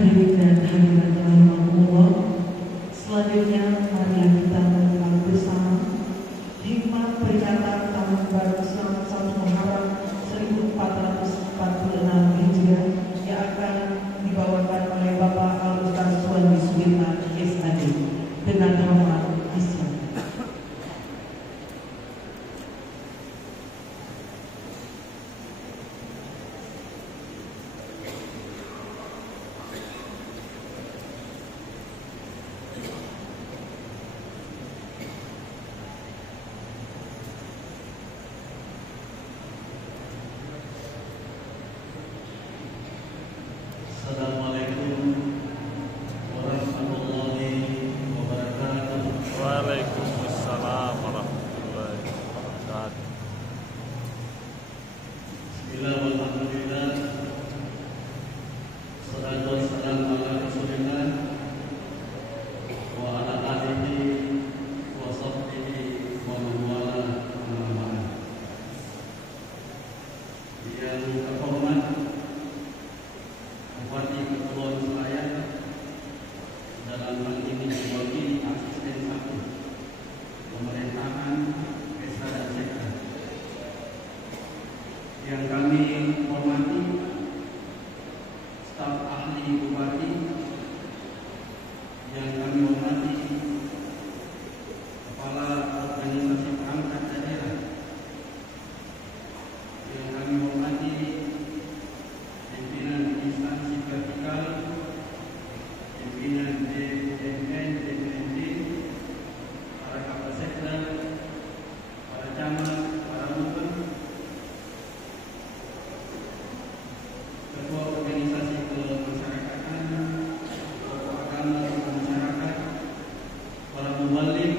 Hadirin dan hadirat rahimakumullah. Selanjutnya mari kita menyimak bersama hikmah peringatan Tahun Baru Islam 1 Muharram 1446 Hijriah yang akan dibawakan oleh Bapak Al-Ustaz Suwandi Sudirman SAD dengan hormat Islam. Assalamualaikum warahmatullahi wabarakatuh. Waalaikumsalam warahmatullahi wabarakatuh. Bismillah walhamdulillah. Salatu wassalamu ala Rasulillah wa ala alihi wa sahbihi wa man wala amma ba'd. Yang terhormat Bupati Kepulauan Selayar, dalam hal ini mewakili asisten 1 pemerintahan desa dan sekda, yang kami hormati staf ahli Bupati, yang kami hormati kepala organisasi perangkat daerah, yang kami hormati pimpinan instansi vertikal, pimpinan DPN, DPRD, para kapolsekda, para camat, para rukun, ketua organisasi kemasyarakatan, tokoh agama masyarakat, para mubalim,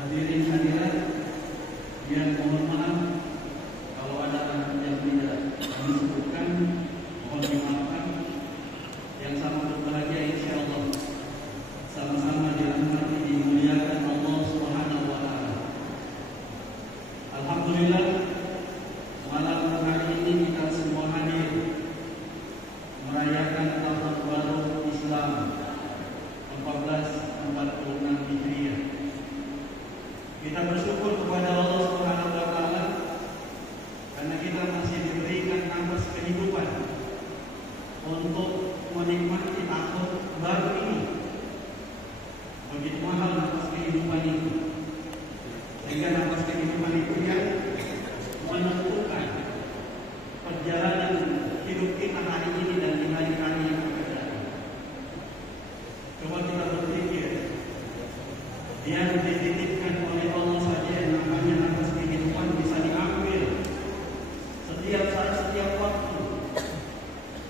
hadirin hadirat yang mohon maaf kalau ada yang tidak disebutkan, mohon dimaafkan. Yang sama berbahagia insyaallah sama-sama dirahmati, dimuliakan Allah Subhanahu wa taala. Alhamdulillah, malam hari ini kita semua hadir merayakan Tahun Baru Islam 1446 Hijriah. Kita bersyukur kepada Allah Subhanahu wa taala karena kita masih diberikan nafas kehidupan untuk menikmati tahun baru ini. Begitu mahal nafas kehidupan itu, sehingga nafas kehidupan itu yang menentukan perjalanan hidup kita hari ini dan di hari-hari yang akan datang. Coba kita berpikir, yang dititipkan oleh Allah saja yang namanya nafas kehidupan bisa diambil setiap saat, setiap waktu.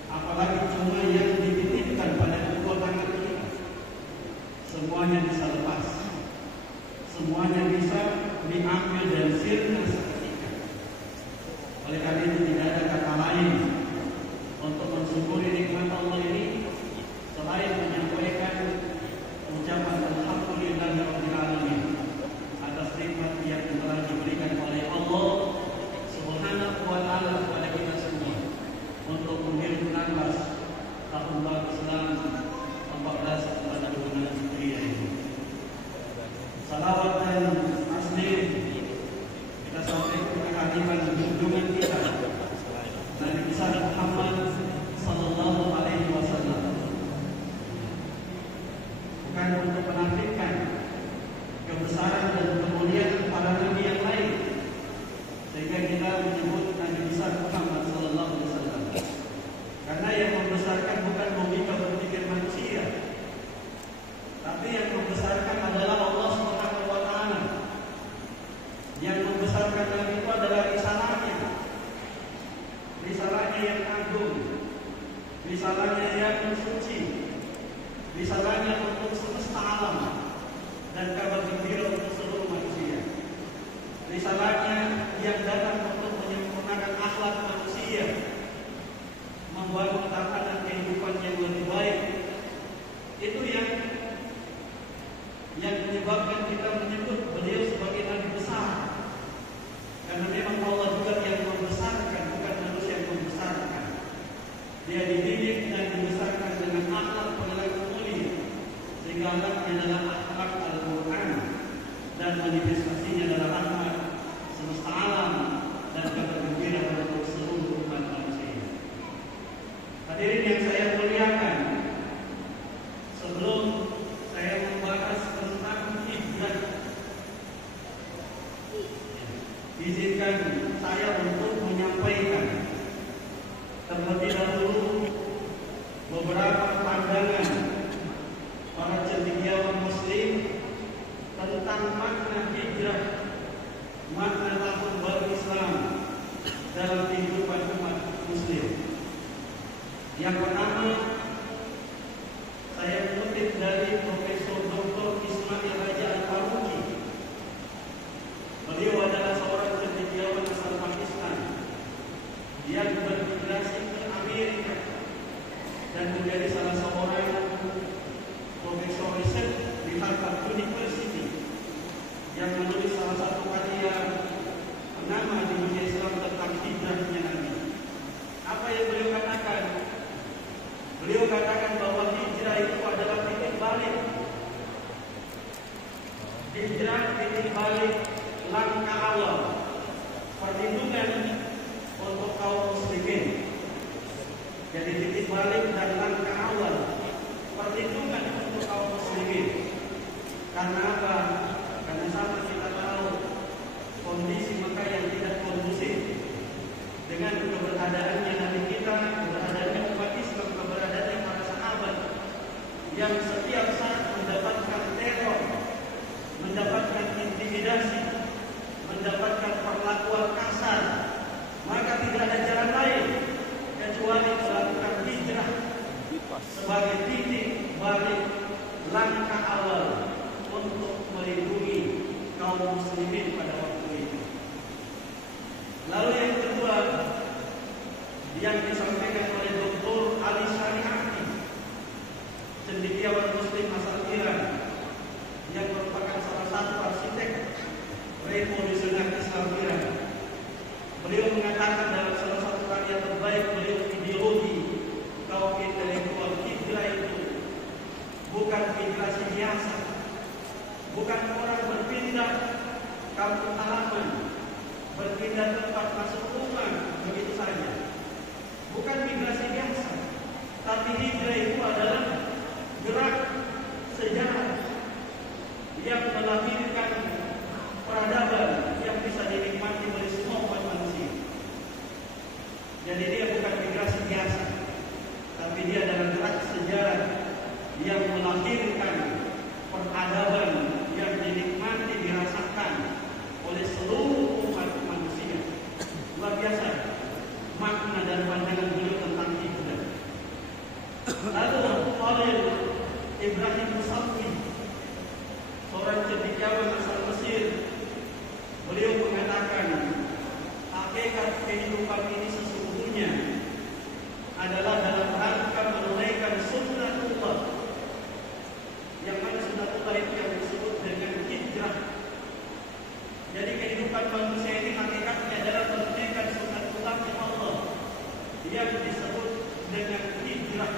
Apalagi cuma yang dititipkan pada kedua tangan kita. Semuanya bisa lepas, semuanya bisa diambil dan sirna seketika. Oleh karena itu tidak ada kata lain untuk mensyukuri nikmat Allah ini selain menyampaikan ucapan alhamdulillahirabbil alamin atas nikmat yang telah diberikan oleh Allah Subhanahu wa taala kepada kita semua untuk menghirup nafas Tahun Baru Islam 1446 Hijriah ini. Salawat dan taslim kita sampaikan kehadiran junjungan kita Nabi besar Muhammad sallallahu alaihi wasallam, bukan untuk menafikan kebesaran dan kemuliaan para nabi yang lain, sehingga kita menyebut Nabi besar Muhammad sallallahu alaihi wasallam. Karena yang membesarkan bukan logika berpikir manusia, tapi yang membesarkan adalah Allah Subhanahu wa taala. Yang membesarkan Nabi itu adalah risalahnya, risalahnya yang agung, risalahnya yang suci, risalahnya untuk semesta alam dan kabar gembira untuk seluruh manusia, risalahnya yang datang untuk menyempurnakan akhlak manusia, membangun tatanan kehidupan yang lebih baik. Itu yang menyebabkan kita menyebut beliau sebagai Nabi besar. Karena memang Allah juga yang membesarkan, bukan manusia yang membesarkan. Dia dididik dan digalaknya dalam akhlak Al-Quran dan manifestasinya dalam rahmat semesta alam dan kabar gembira untuk seluruh umat manusia. Hadirin yang saya muliakan, sebelum saya membahas tentang hijrah, izinkan saya untuk menyampaikan terlebih dahulu beberapa pandangan para cendekiawan Muslim tentang makna hijrah, makna tahun baru Islam dalam kehidupan umat Muslim. Yang pertama, saya mengutip dari Profesor Dr. Ismail Raja Al-Faruqi. Beliau adalah seorang cendekiawan asal Pakistan yang bermigrasi ke Amerika dan menjadi salah seorang profesor riset di Harvard University yang menulis salah satu karya bernama di dunia Islam tentang hijrahnya Nabi. Apa yang beliau katakan? Beliau katakan bahwa hijrah itu adalah titik balik. Hijrah titik balik langkah awal perlindungan untuk kaum muslimin. Jadi titik balik dan langkah awal perlindungan untuk kaum muslimin. Karena apa? Karena sama kita tahu kondisi Mekah yang tidak kondusif dengan keberadaannya Nabi kita, keberadaannya umat Islam, keberadaannya para sahabat yang setiap saat mendapatkan teror, mendapatkan intimidasi, mendapatkan perlakuan kasar, maka tidak ada jalan lain kecuali melakukan hijrah sebagai titik balik langkah awal untuk melindungi kaum muslimin pada waktu itu. Lalu yang kedua yang disampaikan oleh Dr. Ali Syariati, cendekiawan Muslim asal Iran yang merupakan salah satu arsitek revolusioner Islam Iran. Beliau mengatakan dalam salah satu karya terbaik beliau, Ideologi Kaum Intelektual, hijrah itu bukan migrasi biasa, bukan orang berpindah kampung halaman, berpindah tempat masuk rumah begitu saja. Bukan migrasi biasa, tapi hijrah itu adalah gerak sejarah yang melahirkan peradaban yang bisa dinikmati oleh semua umat manusia. Jadi dia bukan migrasi biasa, tapi dia adalah gerak sejarah yang melahirkan peradaban yang dinikmati, dirasakan oleh seluruh umat manusia. Luar biasa makna dan pandangan beliau tentang hijrah. Lalu Khalil Ibrahim Musaffi, seorang cendekiawan asal Mesir, beliau mengatakan hakikat kehidupan ini sesungguhnya adalah dalam rangka menunaikan sunnatullah. Yang mana sunnatullah itu yang disebut dengan hijrah. Jadi kehidupan manusia ini hakikatnya adalah menunaikan sunnatullah Allah yang disebut dengan hijrah.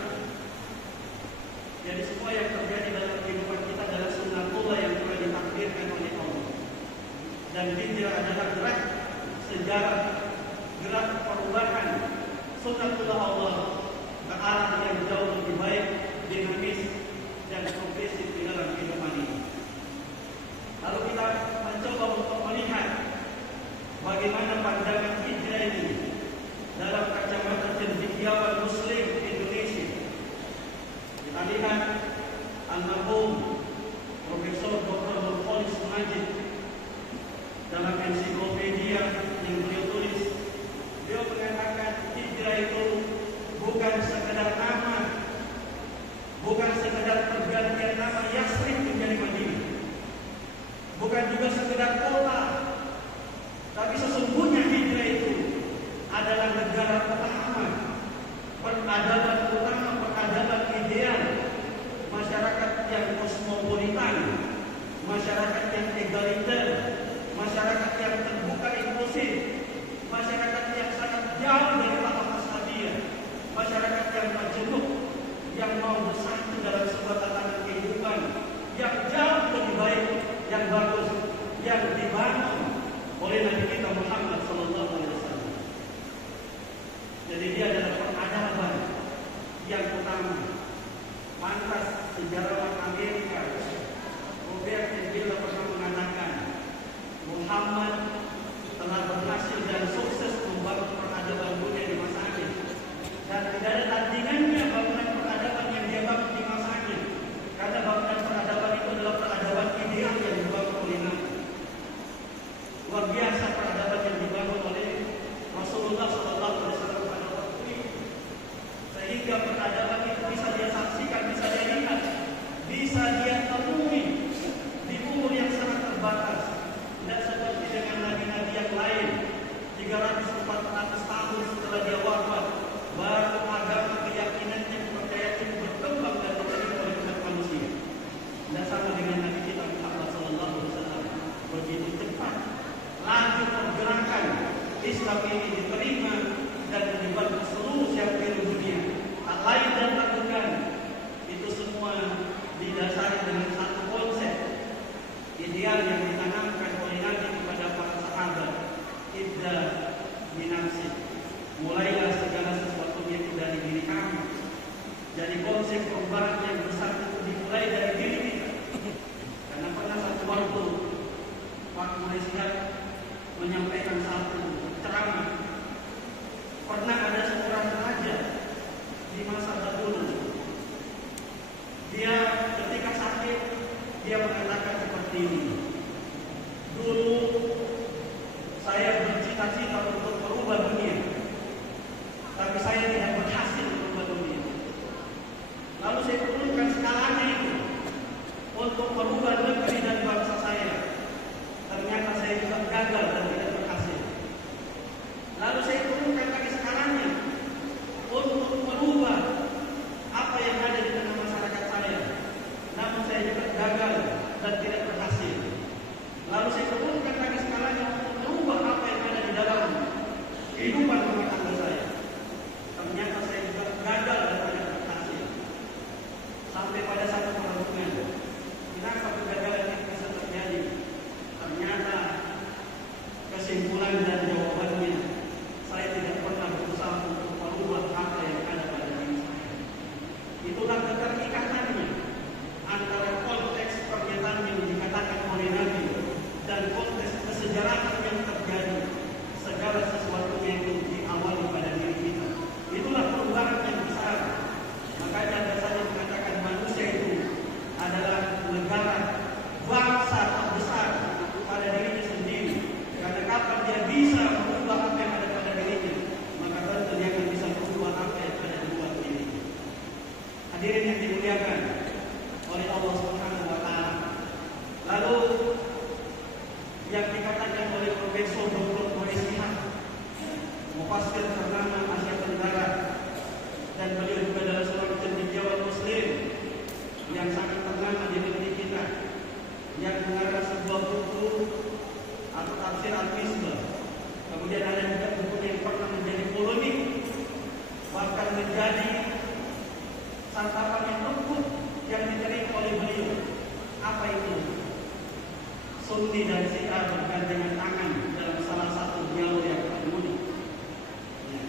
Jadi semua yang terjadi dalam kehidupan kita adalah sunnatullah yang telah ditakdirkan oleh Allah. Dan hijrah adalah gerak sejarah, gerak perubahan sunnatullah Allah ke arah yang jauh lebih baik, dinamis dan progresif di dalam kehidupan ini. Lalu kita mencoba untuk melihat bagaimana pandangan hijrah ini dalam kacamata cendekiawan Muslim Indonesia. Kita lihat almarhum Profesor Dr. Nurholis Majid dalam ensiklopedia yang beliau tulis. Beliau mengatakan hijrah itu bukan sekedar nama, bukan sekedar pergantian nama Yasrib menjadi Madinah, bukan juga sekedar kota, tapi sesungguhnya hijrah itu adalah negara utama, peradaban utama, peradaban ideal, masyarakat yang kosmopolitan, masyarakat yang egaliter, masyarakat yang terbuka inklusif, masyarakat yang sangat jauh dari batas hadiah, masyarakat yang majemuk, yang mau bersatu dalam sebuah tatanan kehidupan Dia mengatakan seperti ini. Dulu saya bercita-cita untuk merubah dunia, tapi saya tidak berhasil merubah dunia. Lalu saya turunkan skalanya itu untuk merubah negeri dan bangsa saya. Ternyata saya juga gagal dan tidak berhasil. Lalu saya turunkan lagi skalanya untuk merubah apa yang ada di tengah masyarakat saya. Namun saya juga gagal dan tidak berhasil. Lalu saya turunkan lagi skalanya untuk merubah apa yang ada di dalam kehidupan rumah tangga saya. Ternyata saya juga gagal dan tidak berhasil. Sampai pada satu pertemuan, kenapa kegagalan itu bisa terjadi? Ternyata kesimpulan dan jawabannya, saya tidak pernah berusaha untuk merubah apa yang ada pada diri saya. Itulah keterikatannya antara konteks pernyataan yang dikatakan oleh Nabi dan konteks kesejarahan yang terjadi. Segala sesuatunya itu diawali pada diri kita. Itulah perubahan yang besar. Makanya biasanya mengatakan manusia itu adalah negara, bangsa terbesar pada dirinya sendiri. Karena kapan dia bisa merubah apa yang ada pada dirinya, maka tentu dia akan bisa merubah apa yang ada di luar dirinya. Hadirin yang dimuliakan oleh Allah Subhanahu wa Ta'ala. Lalu yang dikatakan oleh Profesor Dr. Boris Sihat, mufassir ternama Asia Tenggara, dan beliau juga adalah seorang cendekiawan Muslim yang sangat ternama di negeri kita, yang mengarang sebuah buku atau tafsir Al-Misbah. Kemudian ada juga buku yang pernah menjadi polemik, bahkan menjadi santapan yang lembut yang diterima oleh beliau. Apa itu? Sunni dan Syiah bergandengan tangan dalam salah satu dialog yang terjadi. Ya.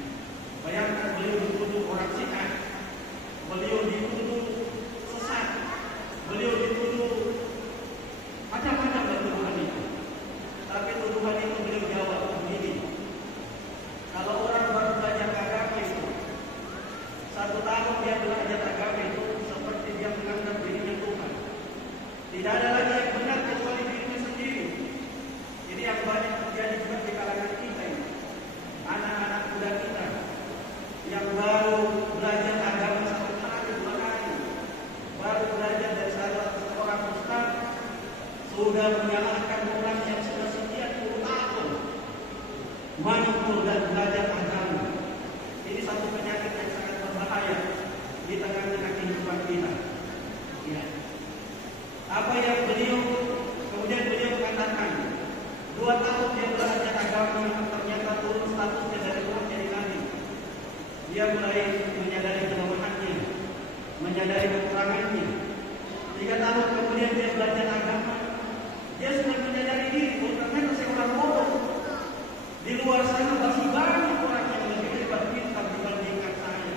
Bayangkan beliau dituduh orang Syiah, beliau dituduh sesat, beliau dituduh macam-macam tuduhan itu. Tapi tuduhan itu beliau jawab begini: kalau orang baru belajar agama itu, 1 tahun dia belajar agama itu seperti dia menganggap dirinya Tuhan. Tidak ada lagi yang benar kecuali dirinya sendiri. Ini yang banyak terjadi juga di kalangan kita ini. Anak-anak muda kita yang baru belajar agama 1 hari, 2 hari, baru belajar dari salah seorang ustaz, sudah menyalahkan orang yang sudah sekian puluh tahun mantul dan belajar agama. Ini satu penyakit yang sangat berbahaya di tengah-tengah kehidupan kita. Ya. Apa yang kemudian beliau mengatakan, 2 tahun dia belajar agama, ternyata turun statusnya dari orang jadi nabi. Dia mulai menyadari kelemahannya, menyadari kekurangannya. 3 tahun kemudian dia belajar agama, dia sudah menyadari diri bahwa ternyata saya orang bodoh. Di luar sana masih banyak orang yang lebih hebat pintar dibandingkan saya.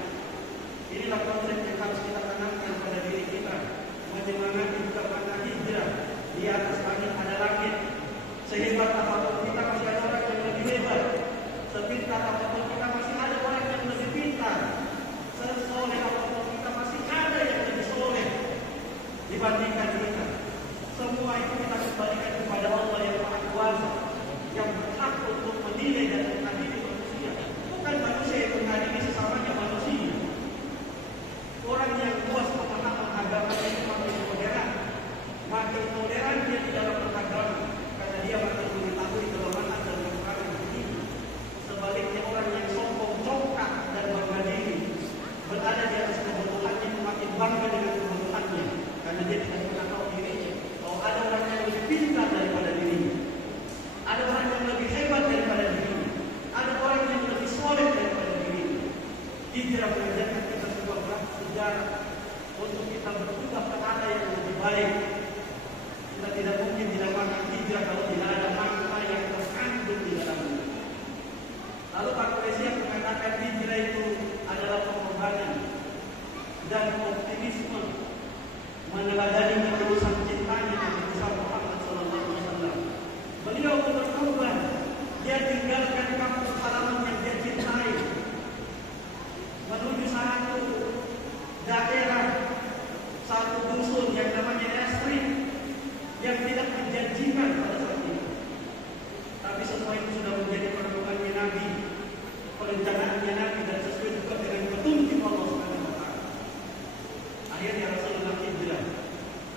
Inilah konsep yang harus kita tanamkan pada diri kita. Menyemangati juga makna hijrah. Di atas langit ada langit. Sehebat apapun kita masih ada orang yang lebih hebat. Sepintar apapun kita masih ada orang yang lebih pintar. Sesoleh apapun kita masih ada yang lebih soleh dibandingkan kita. Semua itu kita kembalikan kepada Allah yang Maha Kuasa, yang berhak untuk menilai dan mengadili manusia. Bukan manusia yang mengadili sesamanya manusia. Orang yang puas pemahaman agama itu makin modern dia di dalam beragama, karena dia makin mengetahui kelemahan dan kekurangan diri. Sebaliknya orang yang sombong, congkak dan bangga diri, berada di atas kebutuhannya, makin bangga dengan kebutuhannya, karena dia tidak pernah tahu dirinya. Kalau ada orang yang lebih pintar daripada dirinya, ada orang yang lebih hebat daripada dirinya, ada orang yang lebih soleh daripada dirinya. Hijrah mengajarkan kita sebuah sejarah untuk kita berubah ke arah yang lebih baik. Kita tidak mungkin dinamakan hijrah kalau tidak ada makna yang terkandung di dalamnya. Lalu Pak Presiden mengatakan hijrah itu adalah pengorbanan dan optimisme, meneladani ketulusan cintanya Nabi Muhammad SAW. Beliau berkorban, dia tinggalkan kampung halaman yang dia cintai, menuju satu daerah, satu dusun yang namanya Esri,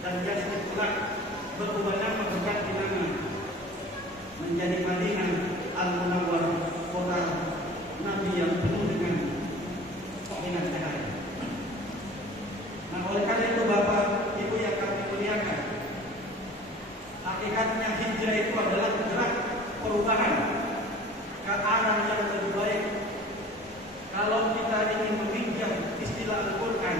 dan Yasrib pula berubah nama berganti nama menjadi Madinah Al-Munawwarah, kota Nabi yang penuh dengan sinar cahaya. Nah, oleh karena itu Bapak Ibu yang kami muliakan, hakikatnya hijrah itu adalah gerak perubahan ke arah yang lebih baik. Kalau kita ingin meminjam istilah Al-Quran,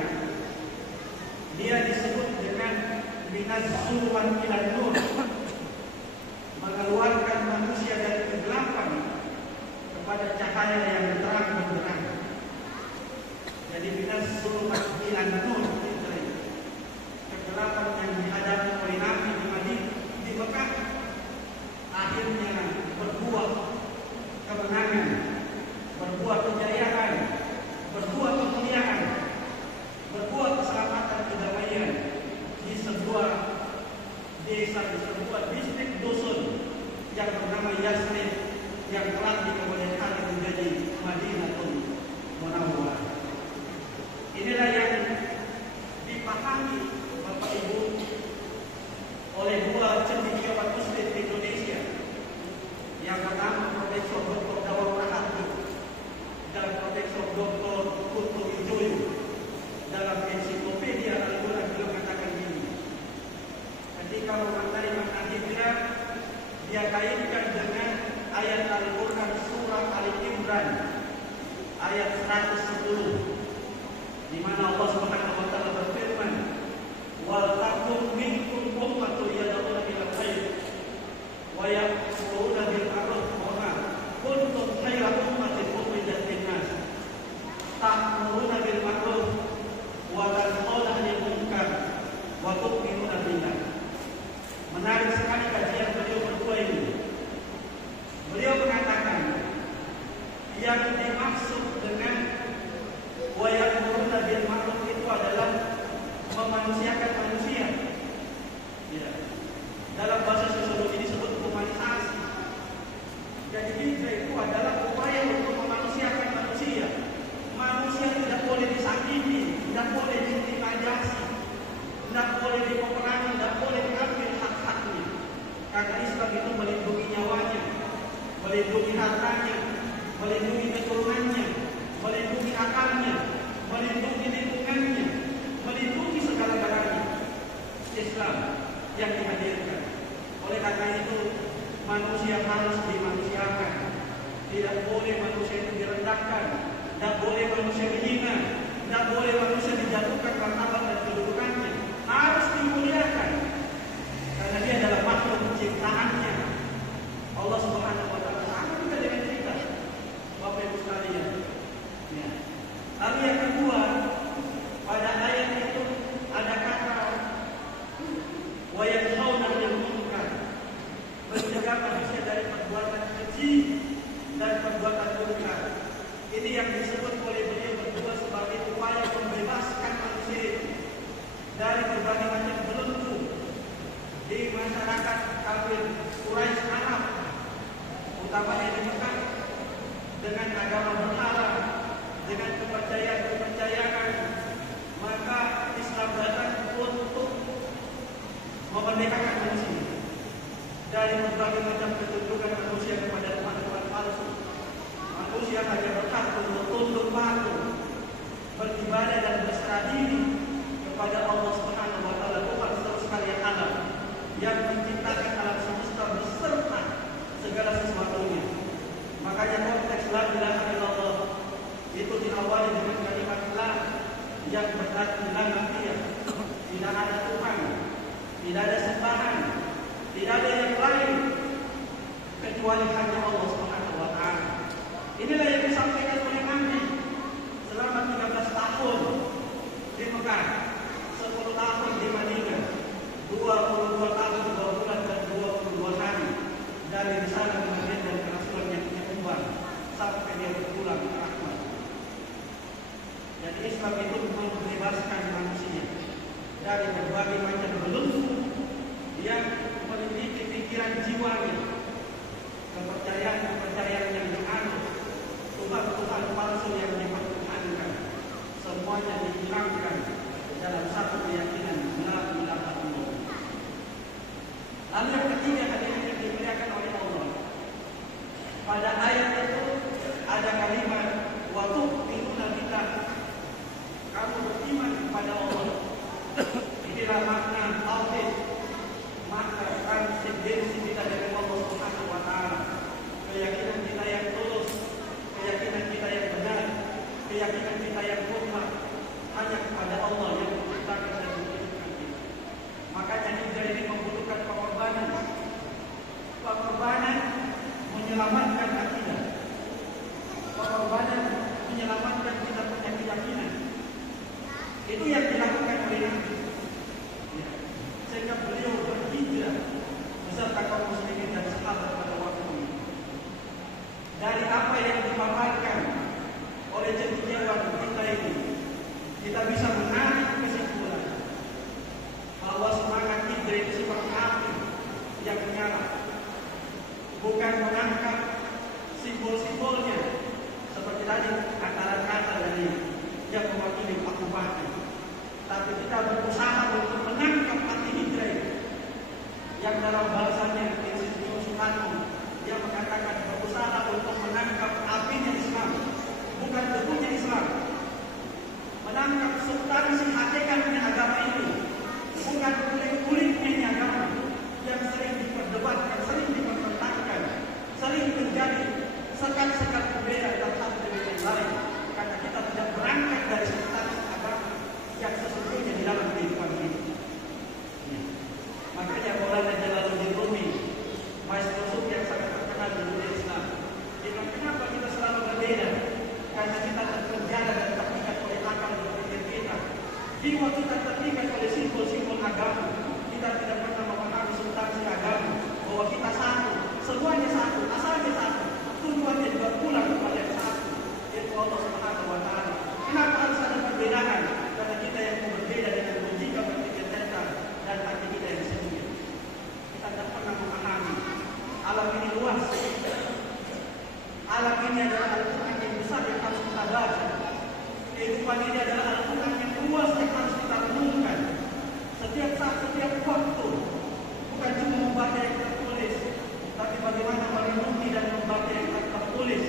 dia disebut dengan minas zulumat ilan nur, mengeluarkan manusia dari kegelapan kepada cahaya yang terang benderang. Jadi minas zulumat ilan nur, kegelapan yang dihadapi oleh Nabi di Madinah, di Mekah, akhirnya berbuah kemenangan, berbuah kejayaan, berbuah kemuliaan, berbuah keselamatan kedamaian di sebuah desa, di sebuah distrik dusun yang bernama Yasrib, yang telah dikemudian menjadi Madinatul Munawwarah. Inilah yang dipahami Bapak Ibu oleh dua cendekiawan Muslim di Indonesia. Yang pertama Profesor Dr. Dawang Raharjo dan Profesor Dr. Kunto Wijoyo dalam ensiklopedia Al-Quran beliau mengatakan ini. Ketika memaknai makna hijrah, dia kaitkan dengan ayat Al-Quran surah Ali Imran ayat 110, di mana Allah Subhanahu wa taala berfirman, "Wal takum minkum ummatun yad'una ilal khair wa ya'muruna bil ma'ruf wa kuntum khairan ummatin ukhrijat lin-nas ta'muruna bil ma'ruf wa tanhauna 'anil munkar wa tu'minuna billah." Menarik sekali kajian beliau berdua ini. Beliau mengatakan yang dimaksud dengan wa ya'muruna bil ma'ruf itu adalah memanusiakan manusia. Ya. Dalam bahasa sosiologi disebut humanisasi. Jadi hijrah itu adalah upaya untuk memanusiakan manusia. Manusia tidak boleh disakiti, tidak boleh diintimidasi, tidak boleh dipeperangi, tidak boleh diambil hak-haknya. Karena Islam itu melindungi nyawanya, melindungi hartanya, melindungi keturunannya, melindungi akalnya, melindungi lingkungannya, melindungi segala-galanya. Islam yang dihadirkan. Oleh karena itu manusia harus dimanusiakan. Tidak boleh manusia itu direndahkan, tidak boleh manusia dihina, tidak boleh manusia dijatuhkan martabat dan kedudukannya. Harus dimuliakan karena dia adalah makhluk ciptaannya Allah Subhanahu wa taala. Sama juga dengan kita, Bapak Ibu sekalian. Ya. Lalu yang kedua, pada ayat itu ada kata wa yanhauna 'anil munkar, mencegah manusia dari perbuatan keji dan perbuatan munkar. Ini yang disebut oleh beliau berdua sebagai upaya membebaskan manusia dari berbagai macam belenggu di masyarakat kafir Quraisy Arab, utamanya di Mekah, dengan agama berhala, dengan kepercayaan. Maka Islam datang untuk memerdekakan manusia dari berbagai macam ketundukan manusia kepada Tuhan palsu. Manusia hanya berhak untuk tunduk patuh, beribadah dan berserah diri kepada Allah Subhanahu wa taala, Tuhan seluruh sekalian alam yang menciptakan alam semesta beserta segala sesuatunya. Makanya konteks la ilaha illallah itu diawali dengan kalimat la yang berarti la nafiyah, tidak ada Tuhan, tidak ada sembahan, tidak ada yang lain kecuali hanya Allah Subhanahu wa taala. Inilah yang disampaikan oleh Nabi selama 13 tahun di Mekah, 10 tahun di Madinah, 22 tahun 2 bulan dan 22 hari dari di sana kemudian dan kerasulan yang diubah sampai dia berpulang ke Rahmat. Jadi Islam itu membebaskan manusia dari berbagai macam belenggu yang memiliki pikiran jiwanya, kepercayaan yang dianut, Tuhan palsu yang dipertuhankan, semuanya dihilangkan dalam satu keyakinan la ilaha illallah. negara, bukan menangkap simbol-simbolnya seperti tadi kata-kata dari yang mewakili Pak Bupati, tapi kita berusaha untuk menangkap hati hijrah yang dalam bahasanya Insinyur Soekarno yang mengatakan berusaha untuk menangkap apinya Islam, bukan debunya Islam, menangkap substansi hakikatnya agama ini, bukan kulit-kulitnya agama yang sering diperdebatkan, sering dipertentangkan, sering menjadi sekat-sekat berbeda dalam satu dengan yang lain, karena kita tidak berangkat dari substansi agama yang sesungguhnya di dalam kehidupan ini. Makanya Maulana Jalaluddin Rumi, maestro sufi yang sangat terkenal di dunia Islam, dia bilang, kenapa kita selalu berbeda? Karena kita terpenjara dan terikat oleh akal dan pikir kita. Jiwa kita terikat oleh simbol-simbol agama. Kita tidak pernah memahami substansi agama, bahwa kita satu, semuanya satu, asalnya satu, tujuannya juga pulang kepada yang satu, yaitu Allah Subhanahu wa Ta'ala. Kenapa harus ada perbedaan? Karena kita yang berbeda dengan logika berpikir kita dan hati kita yang sendiri. Kita tidak pernah memahami alam ini luas. Alam ini adalah Al-Quran yang besar yang harus kita baca. Kehidupan ini adalah Al-Quran yang luas yang harus kita renungkan. Setiap saat, setiap waktu. Bukan cuma membaca yang tertulis, tapi bagaimana merenungi dan membaca yang tak tertulis,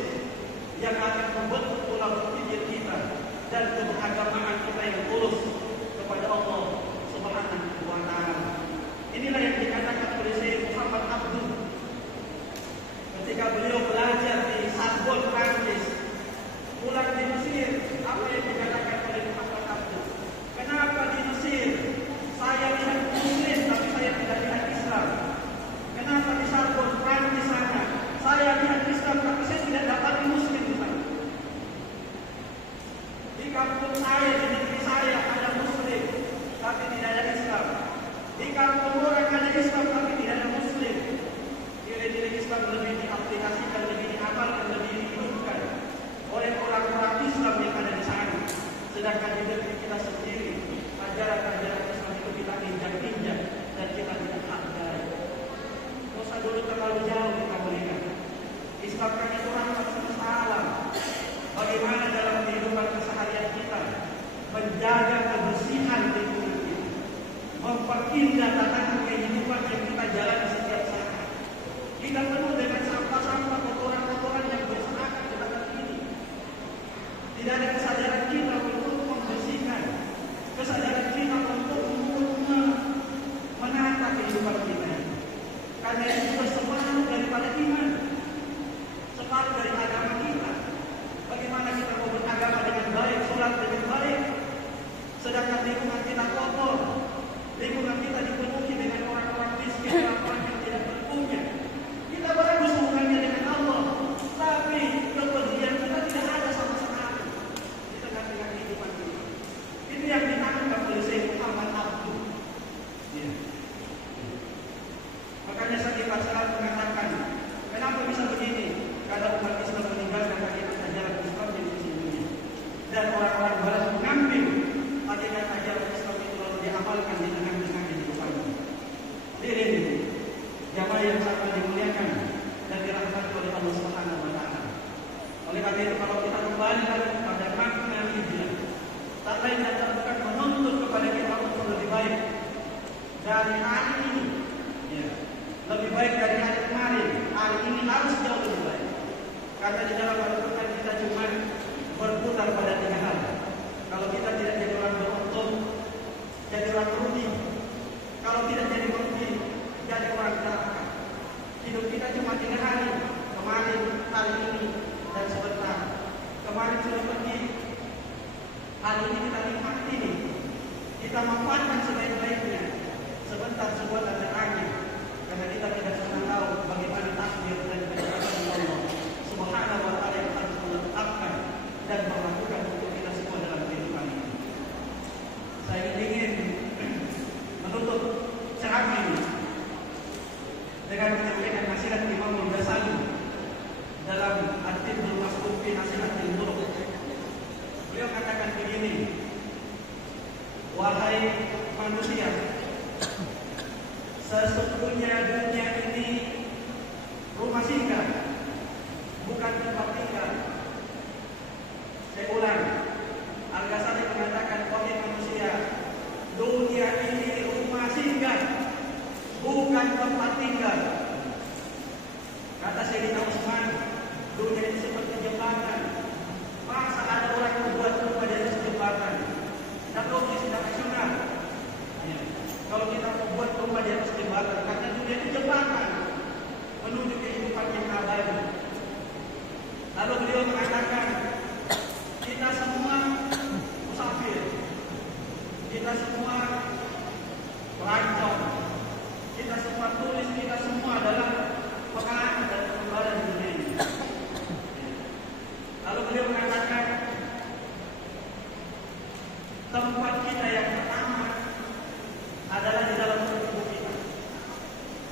yang akan membentuk pola berpikir kita dan keberagamaan kita yang tulus kepada Allah Subhanahu wa Ta'ala. Inilah yang dikatakan oleh Syekh Muhammad Abdul ketika beliau belajar di Sorbonne, Prancis, pulang di Mesir. Apa yang dikatakan oleh Muhammad Abdul? Kenapa di Mesir saya lihat Muslim tapi saya tidak lihat Islam? Kenapa di Sorbonne, Prancis sana saya lihat Islam tapi saya tidak dapat Muslim di sana? Di kampung saya, di negeri saya ada Muslim tapi tidak ada Islam. Di kampung orang ada Islam tapi tidak ada Muslim. Nilai-nilai Islam lebih diaplikasikan, lebih diamalkan, lebih dihidupkan oleh orang-orang Islam yang ada di sana. Sedangkan di negeri kita sendiri, ajaran-ajaran Islam itu kita injak-injak dan kita tidak hargai. Tidak usah dulu terlalu jauh kita melihat. Islam kan itu rahmat semesta alam. Bagaimana dalam kehidupan keseharian kita menjaga kebersihan lingkungan kita, memperindah tatanan kehidupan yang kita jalani setiap saat. Kita penuh dengan sampah-sampah, kotoran-kotoran yang berserakan di tempat ini. Tidak ada kesadaran kita untuk membersihkan, kesadaran kita untuk menata kehidupan kita. Karena itu juga separuh daripada iman, separuh dari agama kita. Bagaimana kita mau beragama dengan baik, sholat dengan baik, sedangkan lingkungan kita kotor, lingkungan kita dipenuhi dengan orang-orang miskin, orang-orang yang tidak berpunya. Kita bagus hubungannya dengan Allah, tapi kepedulian kita tidak ada sama sekali di tengah-tengah kehidupan kita. Itu yang ditangkap oleh Syekh Muhammad Abdul. Ya. Makanya saya selalu mengatakan, kenapa bisa begini? Karena umat Islam meninggalkan hakikat ajaran Islam yang sesungguhnya, dan orang-orang Barat mengambil hakikat ajaran Islam itu lalu diamalkan di tengah-tengah kehidupan. Ini jamaah yang sangat dimuliakan dan dirahmati oleh Allah Subhanahu wa Ta'ala. Oleh karena itu, kalau kita kembali pada makna hijrah, tak lain dan tak bukan menuntut kepada kita untuk lebih baik dari hari ini, ya, lebih baik dari hari kemarin. Hari ini harus jauh lebih baik, karena di dalam Al-Quran kita cuma berputar pada 3 hal. Kalau kita tidak jadi orang beruntung, jadi orang rugi. Kalau tidak jadi rugi, jadi orang neraka. Hidup kita cuma 3 hari, kemarin, hari ini, dan sebentar. Kemarin sudah pergi, hari ini kita nikmati ini, kita manfaatkan sebaik-baiknya. Sebentar sebuah tantangannya, karena kita tidak pernah tahu bagaimana takdir dan kehendak Allah Subhanahu wa Ta'ala yang harus menetapkan dan melakukan untuk kita semua dalam kehidupan ini. Saya ingin menutup ceramah ini dengan menyampaikan nasihat Imam Al-Ghazali dalam At-Tibbul Masbuk fi Nasihatil Muluk. Beliau katakan begini, wahai manusia, sesungguhnya dunia ini bukan tempat tinggal. Saya ulang, Al-Ghazali mengatakan, wahai manusia, dunia ini rumah singgah, bukan tempat tinggal. Kata Sayyidina Utsman, dunia ini seperti jembatan. Masa ada orang membuat rumah di atas jembatan? Tidak logis, tidak rasional. Kalau kita membuat rumah di atas jembatan, karena dunia itu jembatan menuju kehidupan yang abadi. Lalu beliau mengatakan, kita semua musafir, kita semua pelancong, kita semua turis, kita semua adalah penganut dan pengembara di dunia ini. Lalu beliau mengatakan, tempat kita yang pertama adalah di dalam tubuh kita.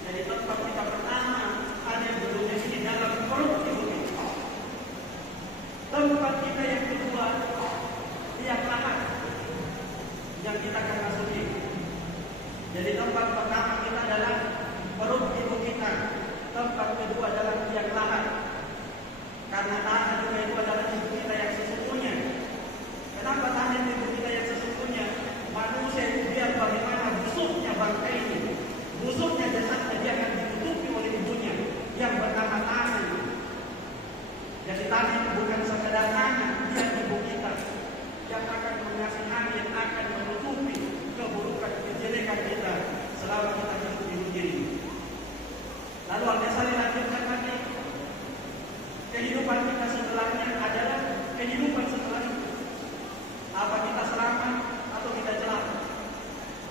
Jadi tempat kita pertama ada di dunia ini dalam perut ibu kita. Tempat kita yang kedua yang lahat yang kita akan masuki. Jadi tempat pertama kita adalah perut ibu kita. Tempat kedua adalah yang lahat. Karena tanah juga itu adalah ibu kita yang sesungguhnya. Kenapa tanah ibu kita yang sesungguhnya? Manusia itu biar bagaimana busuknya bangkai ini, busuknya jasadnya, dia akan ditutupi oleh ibunya yang bernama tanah. Jadi tanah itu bukan sekadar tanah, dia ibu kita yang akan mengasihani, yang akan menutupi keburukan, kejelekan kita selama kita hidup di dunia ini. Lalu Al-Ghazali lanjutkan lagi, kehidupan kita setelahnya adalah kehidupan setelah itu. Apa kita selamat atau kita celaka,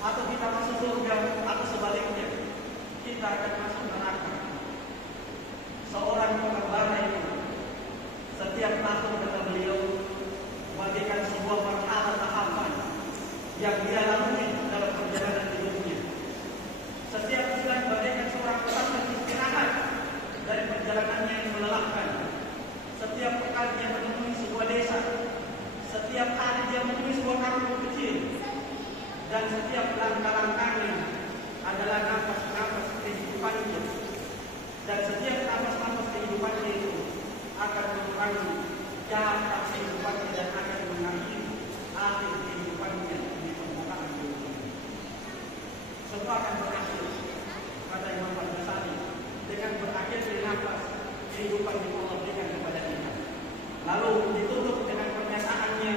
atau kita masuk surga atau sebaliknya kita akan masuk neraka. Seorang pengembara itu setiap tahun, kata beliau, bagaikan sebuah marhalah tahapan yang dia lalui dalam perjalanan hidupnya. Setiap bulan bagaikan seorang pesantren istirahat dari perjalanannya yang melelahkan. Setiap pekan dia menemui sebuah desa, setiap hari dia menemui sebuah kampung kecil, dan setiap langkah-langkahnya adalah nafas-nafas kehidupannya. Dan setiap nafas-nafas kehidupannya itu akan mengurangi jatah kehidupannya dan akan mengakhiri akhir kehidupannya di permukaan bumi. Semua akan berakhir, kata Imam Al-Ghazali, dengan berakhirnya nafas kehidupan yang Allah berikan kepada kita. Lalu ditutup dengan pernyataannya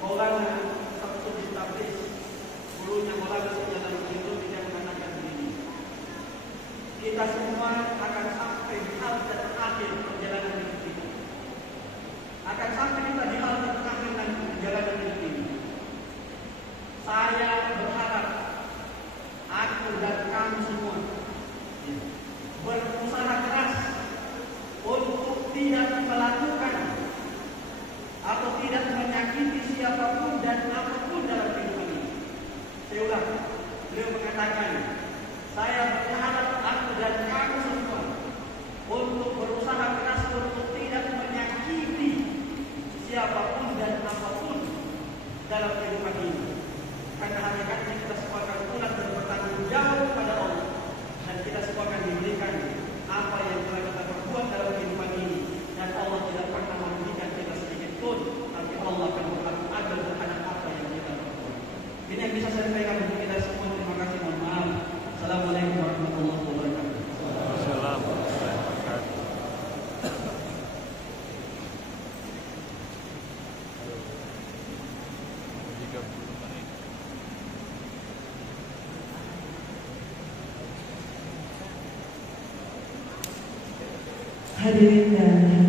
Maulana Samsudin Tabriz, gurunya Maulana Sayyidina Nurul yang mengatakan begini, kita semua akan sampai di hal terakhir perjalanan hidup kita. Akan sampai kita di hal terakhir perjalanan hidup ini. Saya berharap aku dan kamu semua berusaha keras untuk tidak melakukan atau tidak menyakiti siapapun dan apapun dalam kehidupan ini. Saya ulang, beliau mengatakan, saya berharap aku dan kamu semua untuk berusaha keras untuk tidak menyakiti siapapun dan apapun dalam kehidupan ini. Karena hakikatnya kita semua akan pulang dan bertanggung jawab kepada Allah, dan kita semua akan diberikan apa yang telah kita perbuat dalam kehidupan ini. Dan Allah tidak pernah memberikan kita sedikit pun, tapi Allah akan berlaku adil terhadap apa yang kita perbuat. Ini yang bisa saya sampaikan untuk kita semua. Terima kasih, mohon maaf. Assalamualaikum warahmatullahi wabarakatuh. Assalamualaikum warahmatullahi wabarakatuh. 30 menit. Hadirin dan